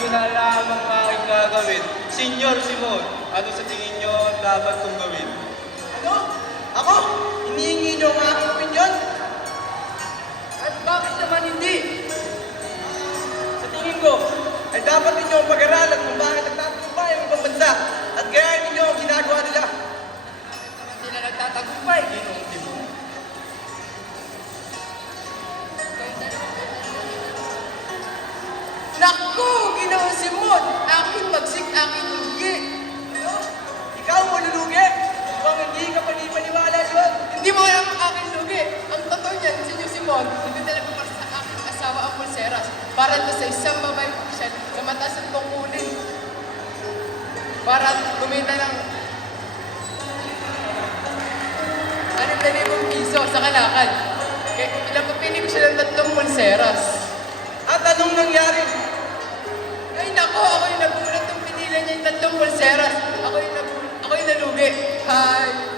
ko na alam ang aking gagawin. Senyor Simon, ano sa tingin nyo ang dapat kong gawin? Ano? Ako? Hinihingi niyo ang aking opinyon? At bakit naman hindi? Sa tingin ko, ay dapat ninyo ang pag-aralan kung bakit nagtatagumpay ang ibang bansa at gayahin ninyo ang ginagawa nila. Sila nagtatagumpay, Ginoong Timon. Naku, Ginoong Simon! Aking magsik, aking lugi! Ano? Ikaw malulugi? Mukhang hindi ka panipaniwala doon. Hindi mo alam ang aking lugi! Ang totoo niyan, Senyor Simon, hindi talaga para sa aking asawa ang pulseras. Para to sa isang babae opisyal na mataas ang tungkulin. Para kumita ng 6,000 piso sa kalakad. Kaya pinapapili ko siya ng 3 pulseras. At anong nangyari? Ay nako, ako yung nagulat nung pinila niya yung 3 pulseras. Ako yung nalugi. Hi!